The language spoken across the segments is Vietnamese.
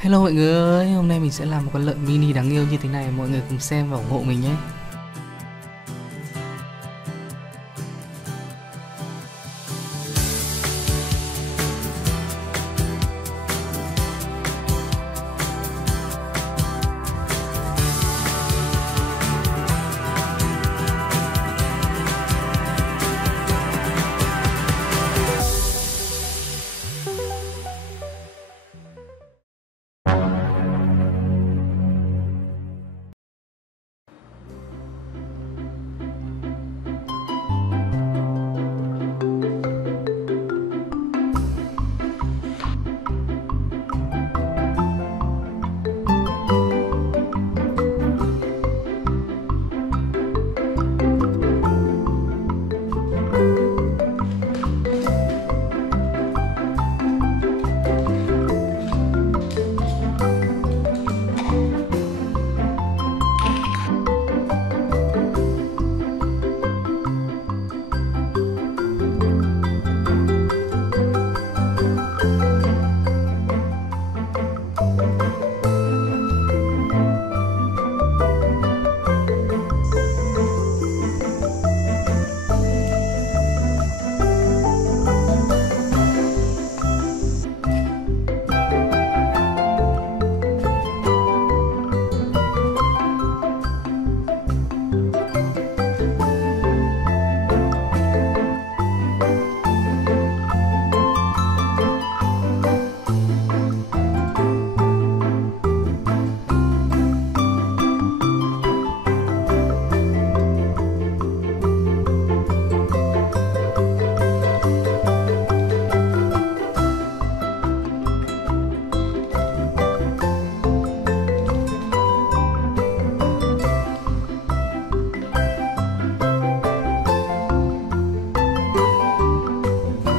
Hello mọi người ơi, hôm nay mình sẽ làm một con lợn mini đáng yêu như thế này, mọi người cùng xem và ủng hộ mình nhé.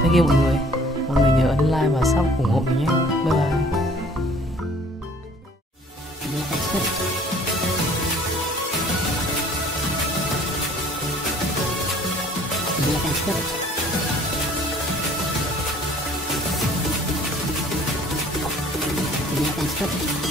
Thank you mọi người nhớ ấn like và sub ủng hộ mình nhé. Bye bye. Stop.